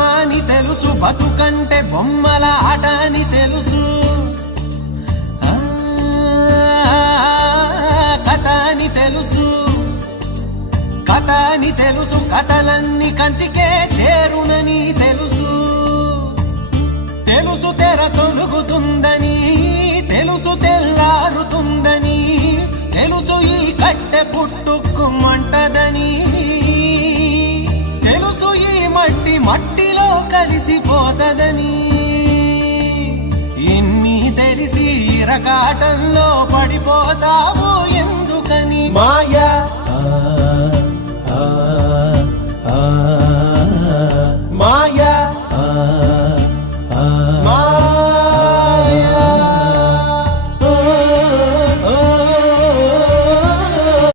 అని తెలుసు బతుకంటే బొమ్మల ఆట అని తెలుసు. కథ అని తెలుసు. కథ అని తెలుసు కథలన్నీ కంచికే చేరునని తెలుసు. తెలుసు తెర తొలుగుతుందని తెలుసు తెల్లారుతుందని తెలుసు ఈ కట్టె పుట్టుకు మంటదని తెలుసు ఈ మట్టి మట్టి కలిసిపోతదని. ఎన్ని తెలిసి రకాటంలో పడిపోతావు?